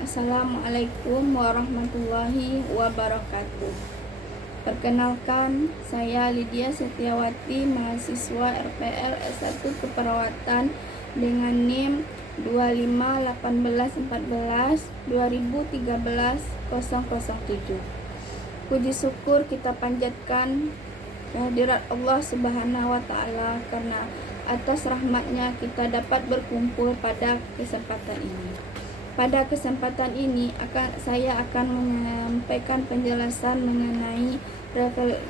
Assalamualaikum warahmatullahi wabarakatuh. Perkenalkan, saya Lydia Setiawati, mahasiswa RPL S1 Keperawatan dengan NIM 251814 2013 007. Puji syukur kita panjatkan kehadirat Allah Subhanahu wa Ta'ala, karena atas rahmatnya kita dapat berkumpul pada kesempatan ini. Pada kesempatan ini saya akan menyampaikan penjelasan mengenai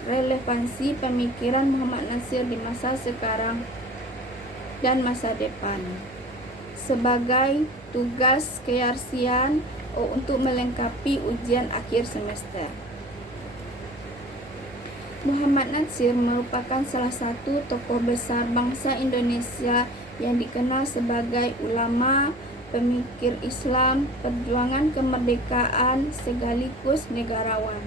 relevansi pemikiran Muhammad Natsir di masa sekarang dan masa depan sebagai tugas kearsian untuk melengkapi ujian akhir semester. Muhammad Natsir merupakan salah satu tokoh besar bangsa Indonesia yang dikenal sebagai ulama, pemikir Islam, perjuangan kemerdekaan, sekaligus negarawan.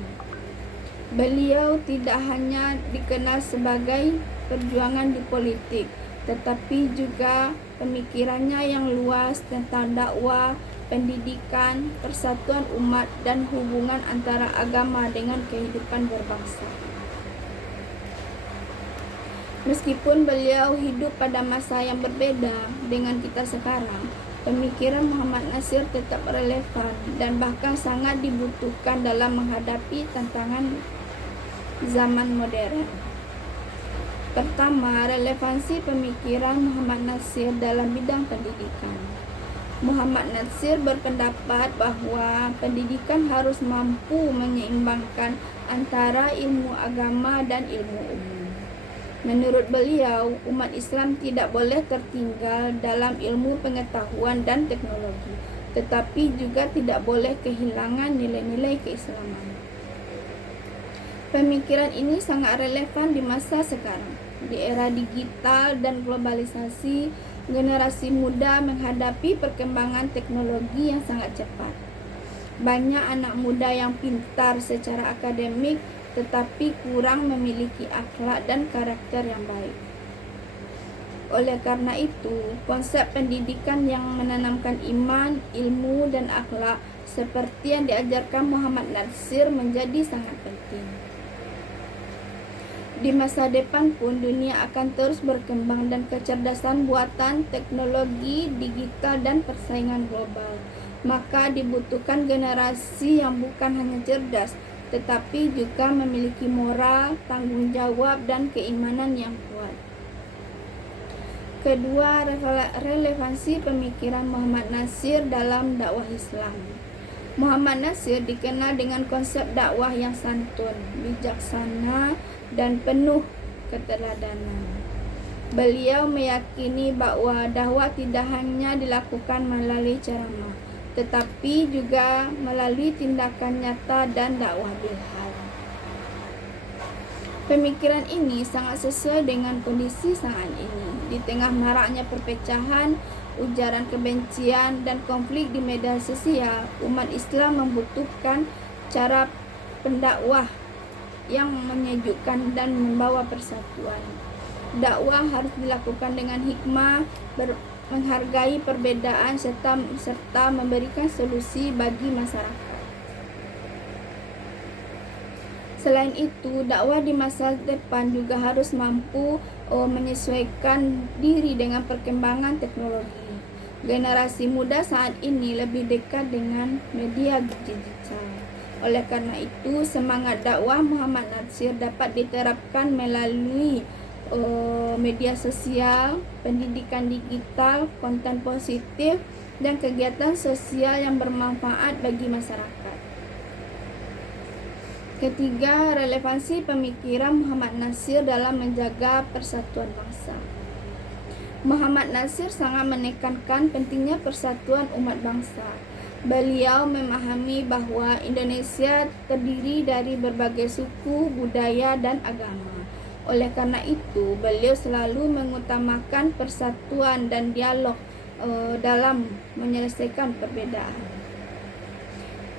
Beliau tidak hanya dikenal sebagai perjuangan di politik, tetapi juga pemikirannya yang luas tentang dakwah, pendidikan, persatuan umat, dan hubungan antara agama dengan kehidupan berbangsa. Meskipun beliau hidup pada masa yang berbeda dengan kita sekarang, pemikiran Muhammad Natsir tetap relevan dan bahkan sangat dibutuhkan dalam menghadapi tantangan zaman modern. Pertama, relevansi pemikiran Muhammad Natsir dalam bidang pendidikan. Muhammad Natsir berpendapat bahwa pendidikan harus mampu menyeimbangkan antara ilmu agama dan ilmu umum. Menurut beliau, umat Islam tidak boleh tertinggal dalam ilmu pengetahuan dan teknologi, tetapi juga tidak boleh kehilangan nilai-nilai keislaman. Pemikiran ini sangat relevan di masa sekarang. Di era digital dan globalisasi, generasi muda menghadapi perkembangan teknologi yang sangat cepat. Banyak anak muda yang pintar secara akademik tetapi kurang memiliki akhlak dan karakter yang baik. Oleh karena itu, konsep pendidikan yang menanamkan iman, ilmu, dan akhlak seperti yang diajarkan Muhammad Natsir menjadi sangat penting. Di masa depan pun dunia akan terus berkembang dan kecerdasan buatan, teknologi, digital, dan persaingan global. Maka dibutuhkan generasi yang bukan hanya cerdas, tetapi juga memiliki moral, tanggung jawab, dan keimanan yang kuat. Kedua, relevansi pemikiran Muhammad Natsir dalam dakwah Islam. Muhammad Natsir dikenal dengan konsep dakwah yang santun, bijaksana, dan penuh keteladanan. Beliau meyakini bahwa dakwah tidak hanya dilakukan melalui ceramah, tetapi juga melalui tindakan nyata dan dakwah bilhal. Pemikiran ini sangat sesuai dengan kondisi saat ini. Di tengah maraknya perpecahan, ujaran kebencian, dan konflik di media sosial, umat Islam membutuhkan cara pendakwah yang menyejukkan dan membawa persatuan. Dakwah harus dilakukan dengan hikmah, menghargai perbedaan serta memberikan solusi bagi masyarakat. Selain itu, dakwah di masa depan juga harus mampu menyesuaikan diri dengan perkembangan teknologi. Generasi muda saat ini lebih dekat dengan media digital. Oleh karena itu, semangat dakwah Muhammad Natsir dapat diterapkan melalui media sosial, pendidikan digital, konten positif, dan kegiatan sosial yang bermanfaat bagi masyarakat. Ketiga, relevansi pemikiran Muhammad Natsir dalam menjaga persatuan bangsa. Muhammad Natsir sangat menekankan pentingnya persatuan umat bangsa. Beliau memahami bahwa Indonesia terdiri dari berbagai suku, budaya, dan agama. Oleh karena itu, beliau selalu mengutamakan persatuan dan dialog dalam menyelesaikan perbedaan.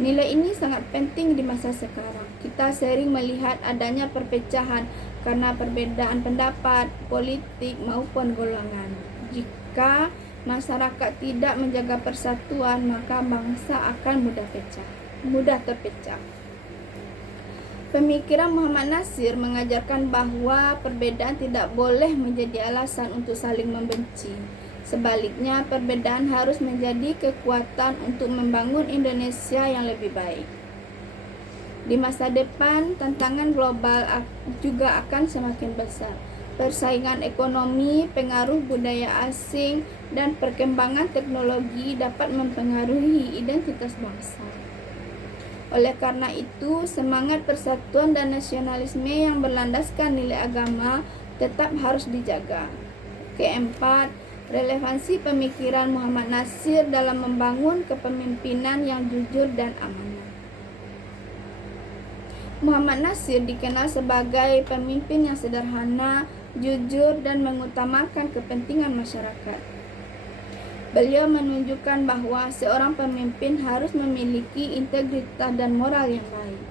Nilai ini sangat penting di masa sekarang. Kita sering melihat adanya perpecahan karena perbedaan pendapat, politik, maupun golongan. Jika masyarakat tidak menjaga persatuan, maka bangsa akan mudah terpecah. Pemikiran Muhammad Natsir mengajarkan bahwa perbedaan tidak boleh menjadi alasan untuk saling membenci. Sebaliknya, perbedaan harus menjadi kekuatan untuk membangun Indonesia yang lebih baik. Di masa depan, tantangan global juga akan semakin besar. Persaingan ekonomi, pengaruh budaya asing, dan perkembangan teknologi dapat mempengaruhi identitas bangsa. Oleh karena itu, semangat persatuan dan nasionalisme yang berlandaskan nilai agama tetap harus dijaga. Keempat, relevansi pemikiran Muhammad Natsir dalam membangun kepemimpinan yang jujur dan amanah. Muhammad Natsir dikenal sebagai pemimpin yang sederhana, jujur, dan mengutamakan kepentingan masyarakat. Beliau menunjukkan bahwa seorang pemimpin harus memiliki integritas dan moral yang baik.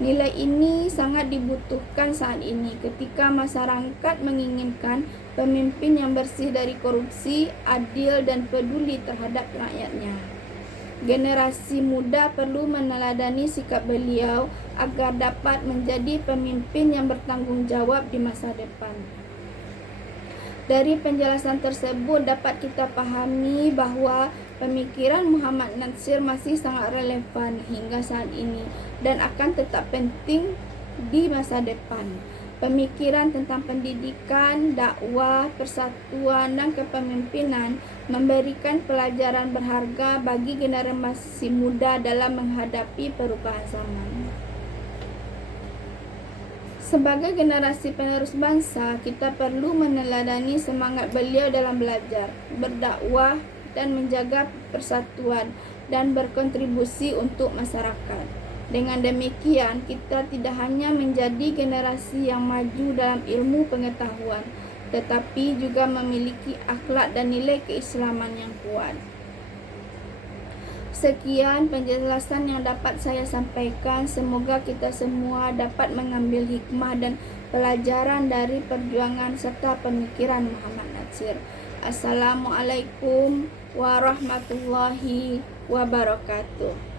Nilai ini sangat dibutuhkan saat ini ketika masyarakat menginginkan pemimpin yang bersih dari korupsi, adil, dan peduli terhadap rakyatnya. Generasi muda perlu meneladani sikap beliau agar dapat menjadi pemimpin yang bertanggung jawab di masa depan. Dari penjelasan tersebut dapat kita pahami bahwa pemikiran Muhammad Natsir masih sangat relevan hingga saat ini dan akan tetap penting di masa depan. Pemikiran tentang pendidikan, dakwah, persatuan, dan kepemimpinan memberikan pelajaran berharga bagi generasi muda dalam menghadapi perubahan zaman. Sebagai generasi penerus bangsa, kita perlu meneladani semangat beliau dalam belajar, berdakwah, dan menjaga persatuan dan berkontribusi untuk masyarakat. Dengan demikian, kita tidak hanya menjadi generasi yang maju dalam ilmu pengetahuan, tetapi juga memiliki akhlak dan nilai keislaman yang kuat. Sekian penjelasan yang dapat saya sampaikan. Semoga kita semua dapat mengambil hikmah dan pelajaran dari perjuangan serta pemikiran Muhammad Natsir. Assalamualaikum warahmatullahi wabarakatuh.